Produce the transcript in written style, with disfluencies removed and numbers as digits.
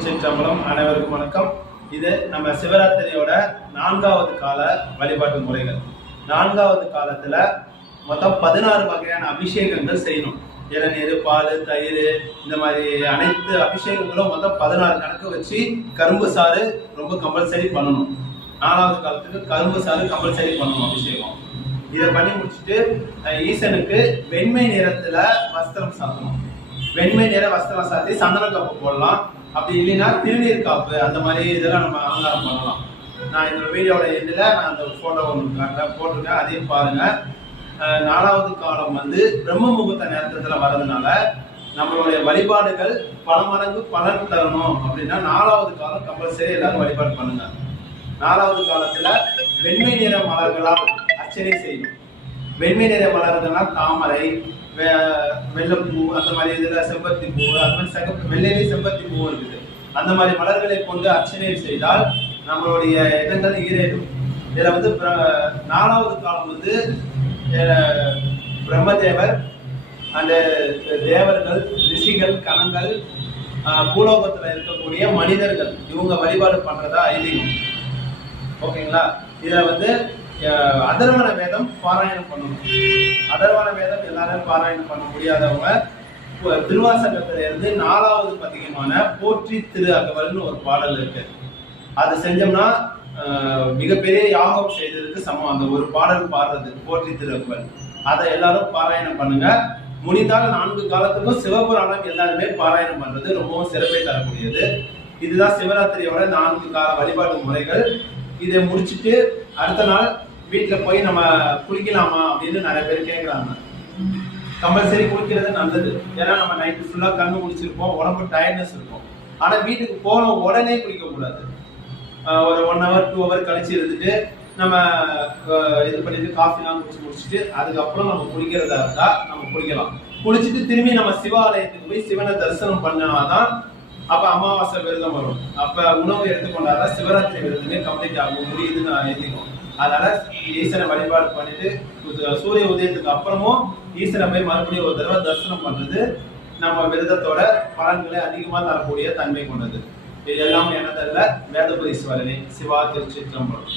திருச்சிற்றம்பலம். அனைவருக்கும் வணக்கம். இது நம்ம சிவராத்திரியோட 4வது கால வழிபாட்டு முறைகள். 4வது காலத்துல மொத்தம் 16 வகையான அபிஷேகங்கள் செய்யணும். இளநீர், பால், தயிர், இந்த மாதிரி அனைத்து அபிஷேகங்களும் மொத்தம் 16 கணக்கு வச்சு கரும்பு சாறு ரொம்ப கம்பல்சரி பண்ணணும். 4வது காலத்துக்கு கரும்பு சாறு கம்பல்சரி பண்ணணும் அபிஷேகம். இதை பண்ணி முடிச்சுட்டு ஈசனுக்கு வெண்மை நிறத்துல வஸ்திரம் சாத்தணும். வெண்மை நிற வஸ்திரம் சாத்தி சந்தன காப்பு போடலாம். அப்படி இல்லைன்னா திருநீர் காப்பு, அந்த மாதிரி இதெல்லாம் நம்ம அலங்காரம் பண்ணலாம். நான் இந்த வீடியோட எண்ணில் நான் அந்த போட்டோ ஒன்று போட்டிருக்கேன், அதையும் பாருங்க. 4வது காலம் பிரம்ம முகூர்த்த நேரத்துல வர்றதுனால நம்மளுடைய வழிபாடுகள் பல மடங்கு பலன் தரணும் அப்படின்னா 4வது காலம் கம்பல்சரி எல்லாரும் வழிபாடு பண்ணுங்க. 4வது காலத்துல வெண்மை நிற மலர்களால் அர்ச்சனை செய்யணும். வெண்மை நிற மலர்கள்னா தாமரை, வெள்ளப்பூ, அந்த மாதிரி இதுல செம்பருத்தி பூ, அது மாதிரி வெள்ளையிலே செம்பருத்தி பூ இருக்குது. அந்த மாதிரி மலர்களை கொண்டு அர்ச்சனை செய்தால் நம்மளுடைய இடங்கள் ஈரேறும். இதுல 4வது காலம் பிரம்மதேவர், அந்த தேவர்கள், ரிஷிகள், கணங்கள், பூலோகத்துல இருக்கக்கூடிய மனிதர்கள் இவங்க வழிபாடு பண்றதா ஐதீகம். ஓகேங்களா? இதுல அதர்வன வேதம் பாராயணம் பண்ணணும். அதர்வன வேதம் எல்லாரும் பாராயணம் பண்ண முடியாதவங்க திருவாசகத்துல இருந்து 4வது பதிகமான போற்றி திரு அகவல்னு ஒரு பாடல் இருக்கு. அது செஞ்சோம்னா மிகப்பெரிய யாகம் செய்ததுக்கு சமம். அந்த ஒரு பாடல் பாடுறது போற்றி திரு அகவல். அதை எல்லாரும் பாராயணம் பண்ணுங்க. முடிந்தால் 4 காலத்துக்கும் சிவபுராணம் எல்லாருமே பாராயணம் பண்றது ரொம்பவும் சிறப்பை தரக்கூடியது. இதுதான் சிவராத்திரியோட 4 கால வழிபாடு முறைகள். இதை முடிச்சுட்டு அடுத்த நாள் வீட்டுல போய் நம்ம குளிக்கலாமா அப்படின்னு நிறைய பேர் கேட்கறாங்க. கம்பல்சரி குளிக்கிறது நல்லது. ஏன்னா நம்ம நைட்டு ஃபுல்லா கண்ணு குளிச்சிருப்போம், உடம்பு டயர்ட்னஸ் இருக்கும். ஆனா வீட்டுக்கு போன உடனே குளிக்க கூடாது. ஒரு 1 hour 2 hour கழிச்சு இருந்துட்டு நம்ம இது பண்ணிட்டு காஃபிலாம் குடிச்சு முடிச்சுட்டு அதுக்கப்புறம் நம்ம குளிக்கிறதா இருந்தா நம்ம குளிக்கலாம். குளிச்சுட்டு திரும்பி நம்ம சிவாலயத்துக்கு போய் சிவனை தரிசனம் பண்ணாதான் அப்ப அமாவாசை விரதம் வரும். அப்ப உணவு எடுத்துக்கொண்டாதான் சிவராத்திரி விரதமே கம்ப்ளீட் ஆகும், முடியுதுன்னு ஐதீகம். அதனால ஈசனை வழிபாடு பண்ணிட்டு சூரிய உதயத்துக்கு அப்புறமும் ஈசனை போய் மறுபடியும் ஒரு தடவை தரிசனம் பண்றது நம்ம விரதத்தோட பலன்களை அதிகமா தரக்கூடிய தன்மை கொண்டது. இது எல்லாம் எனதல்ல, வேதபுரீஸ்வரனே. சிவா திருச்சிற்றம்பலம்.